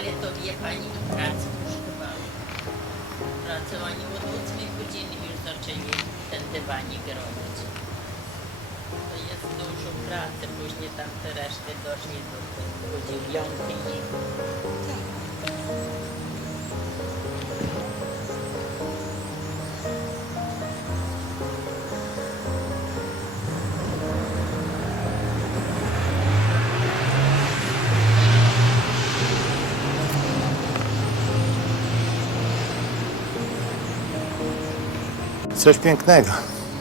pani pracy poszukiwała. Pracę oni od 8 godziny już zaczęli ten dywanik robić. To jest dużo pracy, później tam te reszty doszli do, do dziewiątej Coś pięknego.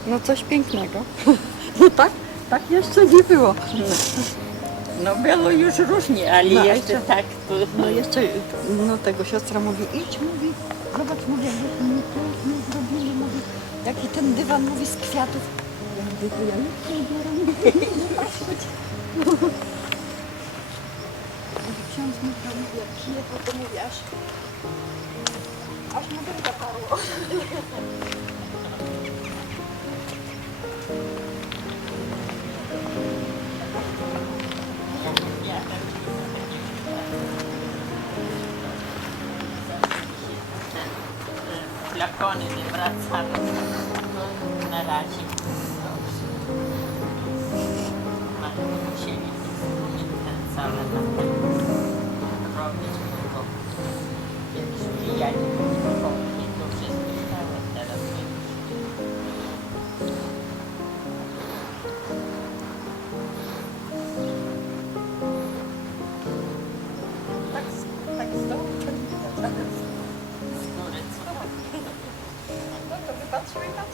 No coś pięknego. No tak, tak jeszcze nie było. No było już różnie, ale No, jeszcze jeszcze- tak to... No jeszcze, no tego siostra mówi, idź, mówi, zobacz, mówi, jak mi pięknie zrobili, mówi, jaki ten dywan, mówi, z kwiatów. Ja mówię, to ja już nie biorę, mówię, nie patrzeć. Mówi, ksiądz mi to mówi, jak przyjechał, to mówi, aż, aż mu drga parło. для коней не брати наразі. Так, так, так. That's right.